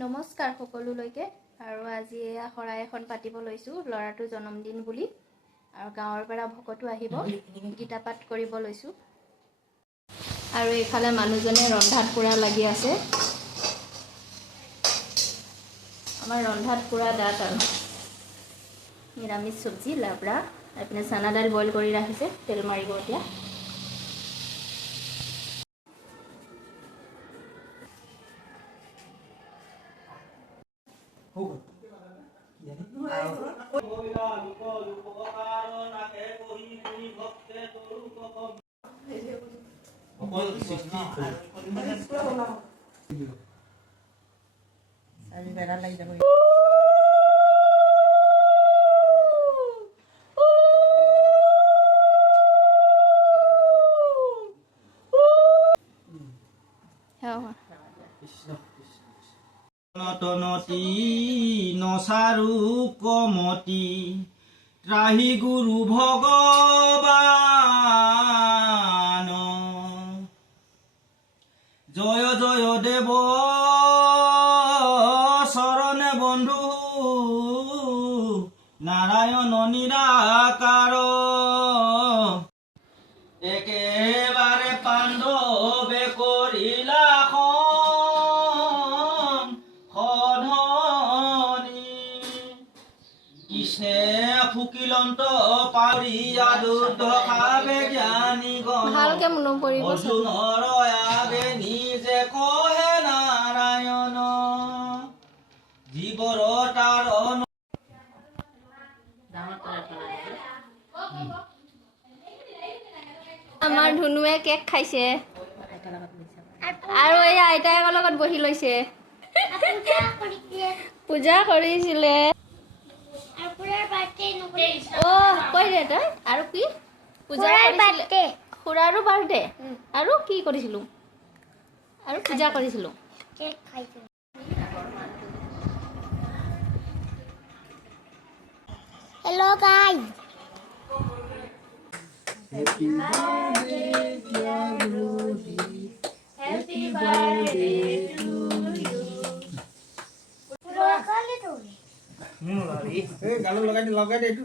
নমস্কাৰ সকলোলৈকে আৰু আজি এয়া শৰাই এখন পাতিব লৈছোঁ ল'ৰাটোৰ জন্মদিন বুলি আৰু গাঁৱৰ পৰা ভকতো আহিব গীতা পাঠ কৰিব লৈছোঁ আৰু এইফালে মানুহজনে ৰন্ধাত পুৰা লাগি আছে আমাৰ ৰন্ধাত পুৰা দাঁত আৰু নিৰামিষ চব্জি লাবৰা এইপিনে চানা দাইল বইল কৰি ৰাখিছে তেল মাৰিব এতিয়া নতনতি নচাৰু কমতি ত্ৰাহি গুৰু ভগৱান জয় জয় দেৱ চৰণে বন্ধু নাৰায়ণ নিৰাকাৰ একেবাৰে পাণ্ডৱে কৰিলা কৃষ্ণে ফুকিলন্ত পাৰিয়া দুধ খাবে জ্ঞানী ভালকে মন পৰিব অৰ্জুনৰ আগে নিজে কহে নাৰায়ণ জীৱৰ তাৰণ আমাৰ ধুনুৱে কেক খাইছে আৰু এই আইতাকৰ লগত বহি লৈছে পূজা কৰিছিলে কৈ দে তই আৰু কি পূজা কৰিছিলে খুৰাৰো বাৰ্থডে আৰু কি কৰিছিলোঁ আৰু পূজা কৰিছিলোঁ Hello guys. Happy birthday, dear Rudy. Happy birthday to you. Kalau logai deh itu.